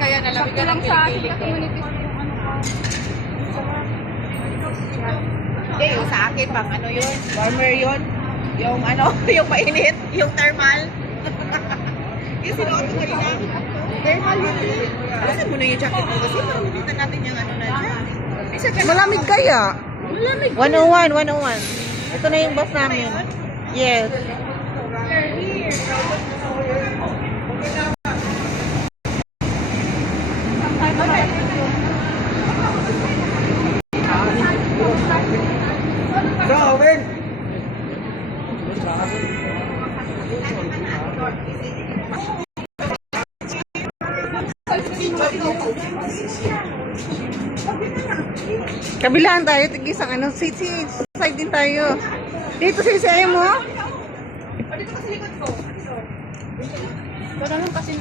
kaya nalamigan ang Lang sa atin pili-pili kasi ko. manipis yung ano ko. Hindi, yung sa akin pang ano yun, warmer yun. Yung ano, yung mainit, yung thermal. Yung sinuot ko kanina. Thermal yun eh. Asan mo na yung jacket mo? Kasi marulitan natin yung ano na dyan. Isa ka Malamig kaya? Malamig. 101, 101. Ito na yung bus namin. Yes. Kabilaan tayo, tigis ang ano, side din tayo. Dito sa mo. Wala lang kasi.